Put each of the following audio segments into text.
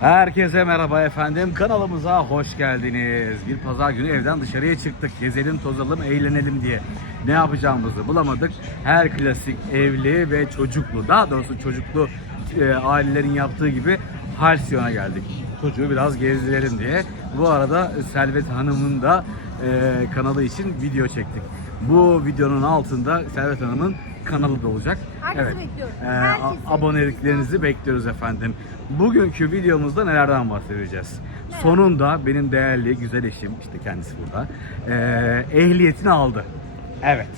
Herkese merhaba efendim. Kanalımıza hoş geldiniz. Bir pazar günü evden dışarıya çıktık. Gezelim, tozalım, eğlenelim diye. Ne yapacağımızı bulamadık. Her klasik evli ve çocuklu, daha doğrusu çocuklu e, ailelerin yaptığı gibi Halsiyon'a geldik. Çocuğu biraz gezdirelim diye. Bu arada Selvet Hanım'ın da e, kanalı için video çektik. Bu videonun altında Selvet Hanım'ın kanalı da olacak. Herkesi bekliyorum. e, Herkesi. a- aboneliklerinizi bekliyoruz efendim. Bugünkü videomuzda nelerden bahsedeceğiz? Sonunda benim değerli güzel eşim, işte kendisi burada, e, ehliyetini aldı. Evet.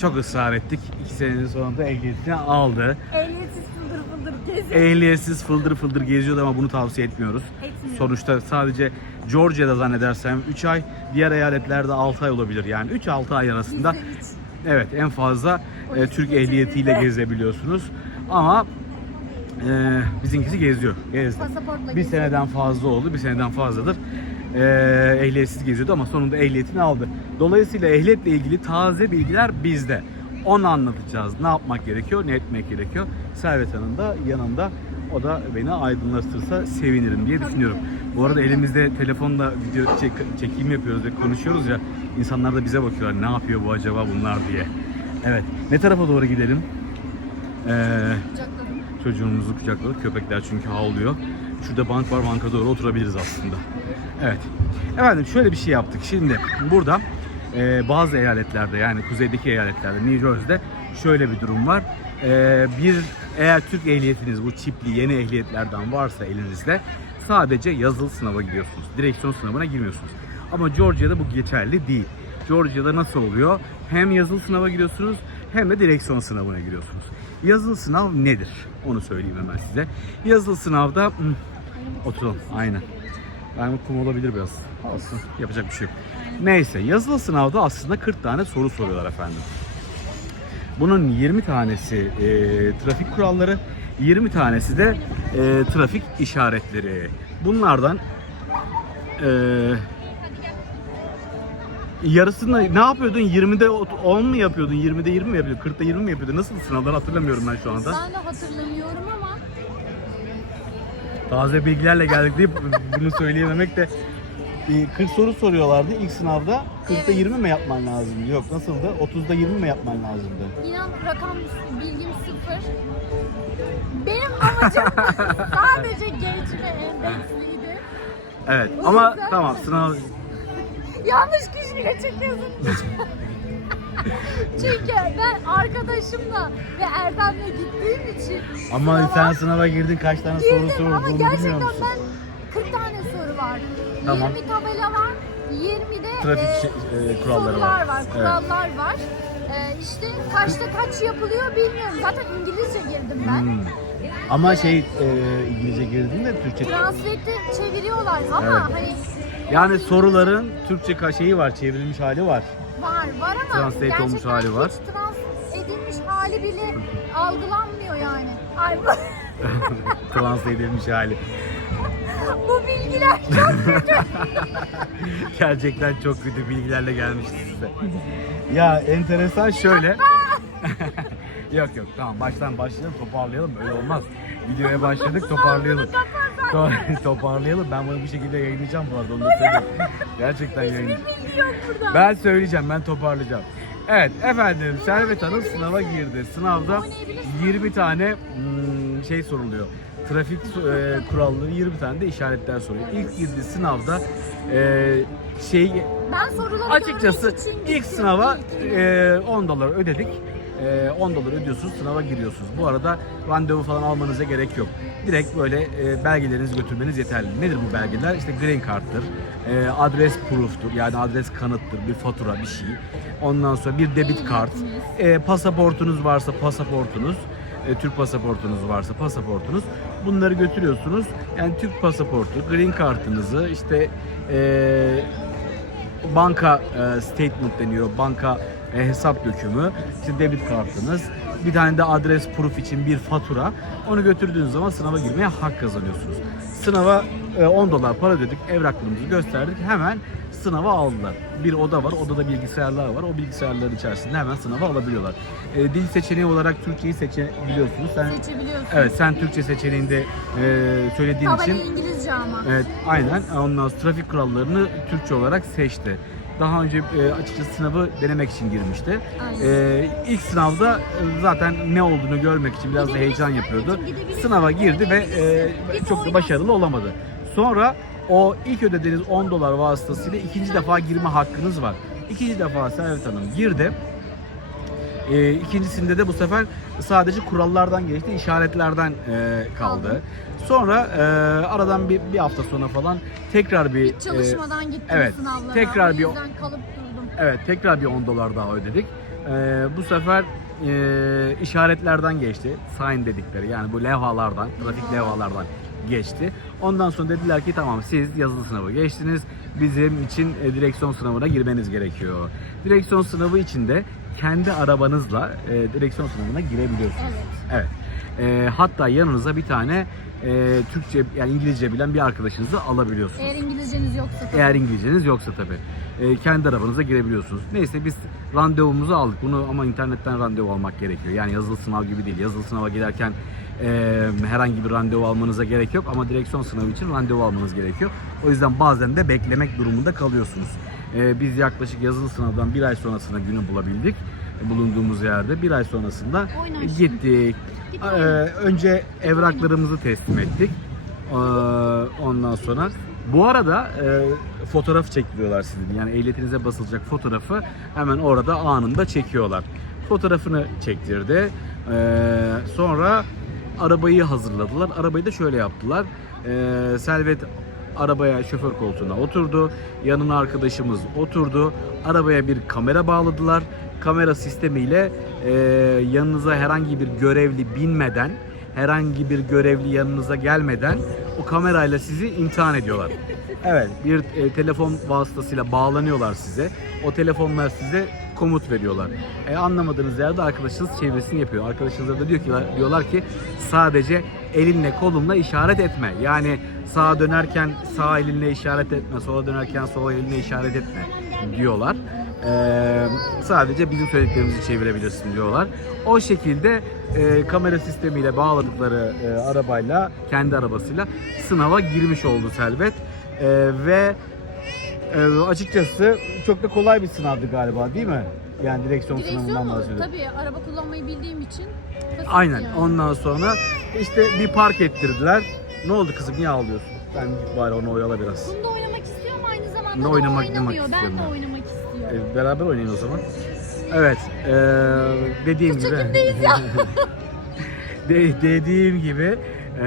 Çok ısrar ettik. İki senenin sonunda ehliyetini aldı. Ehliyetsiz fıldır fıldır geziyor. Ehliyetsiz fıldır fıldır geziyordu ama bunu tavsiye etmiyoruz. Etmiyorum. Sonuçta sadece Georgia'da zannedersem 3 ay, diğer eyaletlerde 6 ay olabilir. Yani 3-6 ay arasında evet en fazla e, Türk ehliyetiyle gezebiliyorsunuz. Ama e, bizimkisi geziyor. Gezdi. Pasaportla Bir geziyor. seneden fazla oldu, bir seneden fazladır. E, ehliyetsiz geziyordu ama sonunda ehliyetini aldı. Dolayısıyla ehliyetle ilgili taze bilgiler bizde. Onu anlatacağız. Ne yapmak gerekiyor, ne etmek gerekiyor. Servet Hanım da yanımda. O da beni aydınlatırsa sevinirim diye düşünüyorum. Bu arada elimizde telefonla video çek, çekim yapıyoruz ve konuşuyoruz ya. İnsanlar da bize bakıyorlar. Ne yapıyor bu acaba bunlar diye. Evet. Ne tarafa doğru gidelim? Ee, Kucakladım. çocuğumuzu kucakladık. Köpekler çünkü havlıyor. Şurada bank var. Banka doğru oturabiliriz aslında. Evet. Efendim şöyle bir şey yaptık. Şimdi burada e, bazı eyaletlerde yani kuzeydeki eyaletlerde New Jersey'de şöyle bir durum var. E, bir eğer Türk ehliyetiniz bu çipli yeni ehliyetlerden varsa elinizde sadece yazılı sınava giriyorsunuz. Direksiyon sınavına girmiyorsunuz. Ama Georgia'da bu geçerli değil. Georgia'da nasıl oluyor? Hem yazılı sınava giriyorsunuz hem de direksiyon sınavına giriyorsunuz. Yazılı sınav nedir? Onu söyleyeyim hemen size. Yazılı sınavda hmm, oturalım. Aynen. Yani kum olabilir biraz. Olsun. Yapacak bir şey yok. Neyse yazılı sınavda aslında 40 tane soru soruyorlar efendim. Bunun 20 tanesi e, trafik kuralları, 20 tanesi de e, trafik işaretleri. Bunlardan e, yarısında ne yapıyordun? 20'de 10 mu yapıyordun? 20'de 20 mi yapıyordun? 40'da 20 mi yapıyordun? Nasıl sınavları hatırlamıyorum ben şu anda. Ben de hatırlamıyorum ama Taze bilgilerle geldik deyip bunu söyleyememek de e, 40 soru soruyorlardı ilk sınavda. 40'ta Evet. 20 mi yapman lazımdı? Yok nasıldı? 30'da 20 mi yapman lazımdı? inan rakam bilgim sıfır. Benim amacım sadece geçme endeksliydi. Evet O ama yüzden- tamam sınav Yanlış kişiyle çekiyorsun. Çünkü ben arkadaşımla ve Erdem'le gittiğim için ama sınava sen sınava girdin kaç tane soru girdim sorduğunu ama bilmiyor gerçekten musun? ben 40 tane soru var. Tamam. 20 tabela var, 20 de Trafik e, şey- e, kuralları sorular var. var, Evet. kurallar var. E, işte kaçta kaç yapılıyor bilmiyorum. Zaten İngilizce girdim ben. Hmm. Ama şey e, İngilizce girdin de Türkçe. Translate'de çeviriyorlar ama Evet. hani Yani soruların Türkçe şeyi var, çevrilmiş hali var. var var ama Translate gerçekten olmuş hali var. hiç trans edilmiş hali bile algılanmıyor yani. Ay bu, Translate edilmiş hali. bu bilgiler çok kötü. Gerçekten çok kötü bilgilerle gelmişiz size. Ya enteresan şöyle. yok yok tamam baştan başlayalım toparlayalım öyle olmaz. Videoya başladık toparlayalım. To- toparlayalım ben bunu bir şekilde yayınlayacağım bu arada onu da söyleyeyim. Gerçekten yayınlayacağım. Bilgi yok burada. Ben söyleyeceğim ben toparlayacağım. Evet efendim Servet Hanım sınava girdi. Sınavda 20 tane hmm, şey soruluyor. Trafik e, kuralları 20 tane de işaretler soruyor. İlk girdiği sınavda e, şey Ben soruları Açıkçası için ilk gittim. sınava e, 10 dolar ödedik. E, 10 dolar ödüyorsunuz, sınava giriyorsunuz. Bu arada randevu falan almanıza gerek yok. Direkt böyle e, belgelerinizi götürmeniz yeterli. Nedir bu belgeler? İşte green card'tır, e, adres proof'tur yani adres kanıttır, bir fatura, bir şey. Ondan sonra bir debit kart, e, pasaportunuz varsa pasaportunuz, e, Türk pasaportunuz varsa pasaportunuz. Bunları götürüyorsunuz. Yani Türk pasaportu, green kartınızı, işte e, banka e, statement deniyor. Banka e, hesap dökümü, işte debit kartınız, bir tane de adres proof için bir fatura. Onu götürdüğünüz zaman sınava girmeye hak kazanıyorsunuz. Sınava e, 10 dolar para ödedik, evraklarımızı gösterdik. Hemen sınava aldılar. Bir oda var, odada bilgisayarlar var. O bilgisayarların içerisinde hemen sınava alabiliyorlar. E, dil seçeneği olarak Türkçeyi seçebiliyorsunuz. Sen Seçebiliyorsun. Evet sen Türkçe seçeneğinde e, söylediğin Tabela için İngilizce ama. evet aynen ondan sonra trafik kurallarını Türkçe olarak seçti. Daha önce e, açıkçası sınavı denemek için girmişti. E, ilk sınavda e, zaten ne olduğunu görmek için biraz da heyecan yapıyordu. Sınava girdi ve e, çok da başarılı olamadı. Sonra o ilk ödediğiniz 10 dolar vasıtasıyla ikinci defa girme hakkınız var. İkinci defa Servet Hanım girdi. E, ikincisinde de bu sefer sadece kurallardan geçti, işaretlerden e, kaldı. Sonra e, aradan bir, bir hafta sonra falan tekrar bir Hiç çalışmadan gittim evet, sınavlara. tekrar o bir- yüzden kalıp durdum. e, evet tekrar bir 10 dolar daha ödedik. E, bu sefer e, işaretlerden geçti. Sign dedikleri yani bu levhalardan, trafik levhalardan geçti. Ondan sonra dediler ki tamam siz yazılı sınavı geçtiniz. Bizim için e, direksiyon sınavına girmeniz gerekiyor. Direksiyon sınavı için de kendi arabanızla e, direksiyon sınavına girebiliyorsunuz. Evet. Evet. E, hatta yanınıza bir tane e, Türkçe yani İngilizce bilen bir arkadaşınızı alabiliyorsunuz. Eğer İngilizceniz yoksa tabii. Eğer İngilizceniz yoksa tabii. E, kendi arabanıza girebiliyorsunuz. Neyse biz randevumuzu aldık. Bunu ama internetten randevu almak gerekiyor. Yani yazılı sınav gibi değil. Yazılı sınava giderken e, herhangi bir randevu almanıza gerek yok ama direksiyon sınavı için randevu almanız gerekiyor. O yüzden bazen de beklemek durumunda kalıyorsunuz. E, biz yaklaşık yazılı sınavdan bir ay sonrasında günü bulabildik. E, bulunduğumuz yerde bir ay sonrasında Oyna işte. gittik. Git E, oyna. önce evraklarımızı teslim ettik. E, ondan sonra bu arada e, fotoğraf çektiriyorlar sizin. Yani ehliyetinize basılacak fotoğrafı hemen orada anında çekiyorlar. Fotoğrafını çektirdi. E, sonra arabayı hazırladılar. Arabayı da şöyle yaptılar. E, Selvet arabaya şoför koltuğuna oturdu. Yanına arkadaşımız oturdu. Arabaya bir kamera bağladılar. Kamera sistemiyle e, yanınıza herhangi bir görevli binmeden, herhangi bir görevli yanınıza gelmeden o kamerayla sizi imtihan ediyorlar. Evet, bir e, telefon vasıtasıyla bağlanıyorlar size. O telefonla size komut veriyorlar. E, anlamadığınız yerde arkadaşınız çevresini yapıyor. Arkadaşınıza da diyor ki diyorlar ki sadece elinle kolunla işaret etme. Yani sağa dönerken sağ elinle işaret etme, sola dönerken sol elinle işaret etme diyorlar. E, sadece bizim söylediklerimizi çevirebilirsin diyorlar. O şekilde e, kamera sistemiyle bağladıkları e, arabayla, kendi arabasıyla sınava girmiş oldu Selvet. E, ve e, açıkçası çok da kolay bir sınavdı galiba değil mi? Yani direksiyon, Direksiyon sınavından mu? bahsediyorum. Tabii araba kullanmayı bildiğim için. basit Aynen. yani. Ondan sonra işte bir park ettirdiler. Ne oldu kızım niye ağlıyorsun? Sen bari onu oyala biraz. Bunda oynamak istiyor ama aynı zamanda Ne da oynamak- oynamıyor. Ben de oynamak istiyorum. E, beraber oynayın o zaman. Evet. e, dediğim gibi. çekimdeyiz ya. De- dediğim gibi e,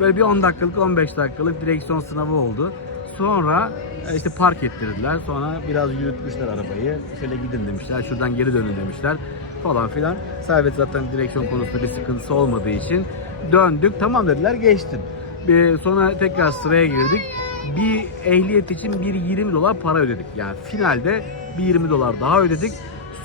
böyle bir 10 dakikalık 15 dakikalık direksiyon sınavı oldu. Sonra e, işte park ettirdiler. Sonra biraz yürütmüşler arabayı. Şöyle gidin demişler. Şuradan geri dönün demişler falan filan. Servet zaten direksiyon konusunda bir sıkıntısı olmadığı için döndük. Tamam dediler geçtin. Bir, sonra tekrar sıraya girdik. Bir ehliyet için bir 20 dolar para ödedik. Yani finalde bir 20 dolar daha ödedik.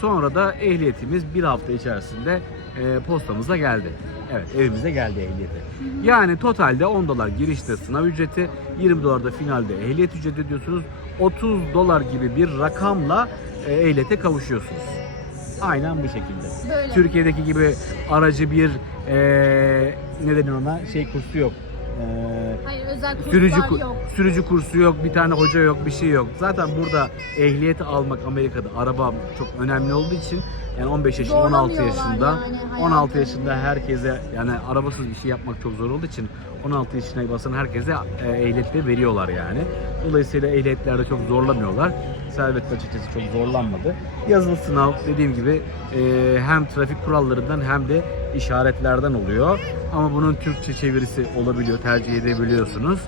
Sonra da ehliyetimiz bir hafta içerisinde e, postamıza geldi. Evet evimize geldi ehliyeti. Yani totalde 10 dolar girişte sınav ücreti, 20 dolar da finalde ehliyet ücreti ödüyorsunuz. 30 dolar gibi bir rakamla e, ehliyete kavuşuyorsunuz. Aynen bu şekilde. Böyle. Türkiye'deki gibi aracı bir e, ne denir ona şey kursu yok. E, Hayır özel kurslar Sürücü, ku- yok. sürücü kursu yok, bir tane hoca yok, bir şey yok. Zaten burada ehliyeti almak Amerika'da araba çok önemli olduğu için yani 15 yaşında, 16 Zorlamıyorlar yaşında, yani hayatı. 16 yaşında herkese yani arabasız işi yapmak çok zor olduğu için 16 yaşına basan herkese e, ehliyetleri veriyorlar yani. Dolayısıyla ehliyetlerde çok zorlamıyorlar. Servet de açıkçası çok zorlanmadı. Yazılı sınav dediğim gibi e, hem trafik kurallarından hem de işaretlerden oluyor. Ama bunun Türkçe çevirisi olabiliyor, tercih edebiliyorsunuz.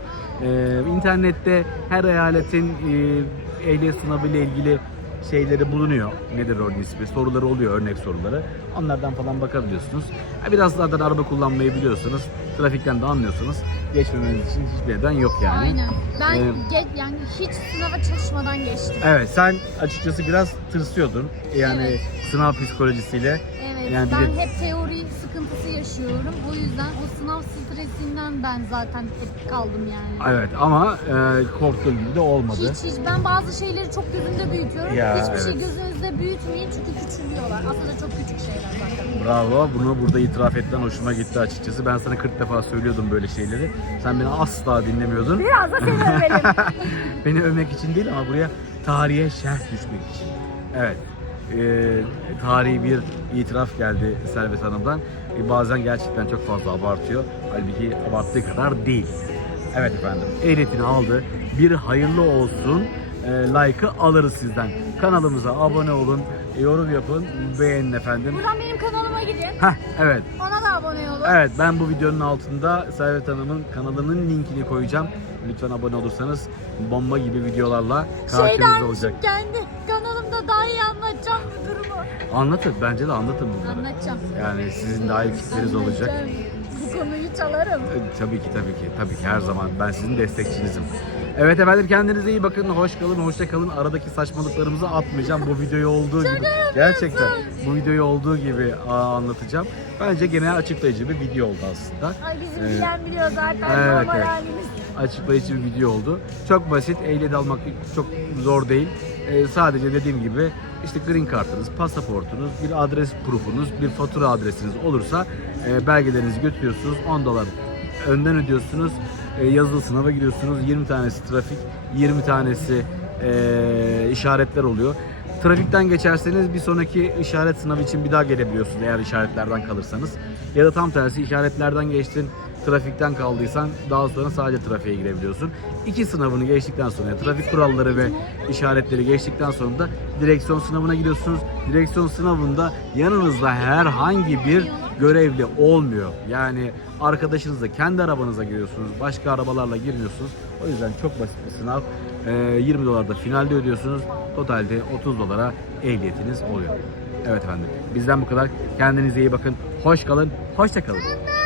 E, internette her eyaletin e, ehliyet sınavı ile ilgili şeyleri bulunuyor. Nedir onun ismi? Soruları oluyor, örnek soruları. Onlardan falan bakabiliyorsunuz. Biraz zaten araba kullanmayı biliyorsanız, trafikten de anlıyorsanız geçmemeniz için hiçbir neden yok yani. Aynen. Ben Ee, ge- yani hiç sınava çalışmadan geçtim. Evet, sen açıkçası biraz tırsıyordun. Yani Evet. sınav psikolojisiyle. Evet. Yani ben de- hep teori sıkıntısı yaşıyorum. O yüzden o sınav stresinden ben zaten hep kaldım yani. Evet ama e, korktuğum gibi de olmadı. Hiç hiç ben bazı şeyleri çok gözümde büyütüyorum. Ya, Hiçbir şey evet. gözünüzde büyütmeyin çünkü küçülüyorlar. Aslında çok küçük şeyler zaten. Bravo. Bunu burada itiraf etmen hoşuma gitti açıkçası. Ben sana 40 defa söylüyordum böyle şeyleri. Sen beni asla dinlemiyordun. Biraz da seni övelim. Beni övmek için değil ama buraya tarihe şerh düşmek için. Evet. Ee, tarihi bir itiraf geldi Servet Hanım'dan. Ee, bazen gerçekten çok fazla abartıyor. Halbuki abarttığı kadar değil. Evet efendim. Ehliyetini aldı. Bir hayırlı olsun. Ee, like'ı alırız sizden. Kanalımıza abone olun. Yorum yapın. Beğenin efendim. Buradan benim kanalıma gidin. Heh, evet. Ona da abone olun. Evet ben bu videonun altında Servet Hanım'ın kanalının linkini koyacağım. Lütfen abone olursanız bomba gibi videolarla karşınızda dermişim olacak. kendi kanalımda daha iyi anlatacağım bu durumu. Anlatın bence de anlatın bunları. Anlatacağım. Yani sizin daha iyi fikriniz olacak. Bu konuyu çalarım. E, Tabii ki tabii ki. Tabii ki her zaman ben sizin destekçinizim. Evet efendim kendinize iyi bakın. Hoş kalın, hoşça kalın. Aradaki saçmalıklarımızı atmayacağım. Bu videoyu olduğu gibi. Gerçekten bu videoyu olduğu gibi aa, anlatacağım. Bence gene açıklayıcı bir video oldu aslında. Ay bizim Evet. bilen biliyor zaten Evet, normal evet. halimiz. açıklayıcı bir video oldu. Çok basit, ehliyet almak çok zor değil. Ee, sadece dediğim gibi işte green kartınız, pasaportunuz, bir adres proof'unuz, bir fatura adresiniz olursa e, belgelerinizi götürüyorsunuz. 10 dolar önden ödüyorsunuz. E, yazılı sınava giriyorsunuz. 20 tanesi trafik, 20 tanesi e, işaretler oluyor. Trafikten geçerseniz bir sonraki işaret sınavı için bir daha gelebiliyorsunuz eğer işaretlerden kalırsanız. Ya da tam tersi işaretlerden geçtin, trafikten kaldıysan daha sonra sadece trafiğe girebiliyorsun. İki sınavını geçtikten sonra yani trafik kuralları ve işaretleri geçtikten sonra da direksiyon sınavına giriyorsunuz. Direksiyon sınavında yanınızda herhangi bir görevli olmuyor. Yani arkadaşınızla kendi arabanıza giriyorsunuz. Başka arabalarla girmiyorsunuz. O yüzden çok basit bir sınav. Ee, 20 dolar da finalde ödüyorsunuz. Totalde 30 dolara ehliyetiniz oluyor. Evet efendim. Bizden bu kadar. Kendinize iyi bakın. Hoş kalın. Hoşça kalın.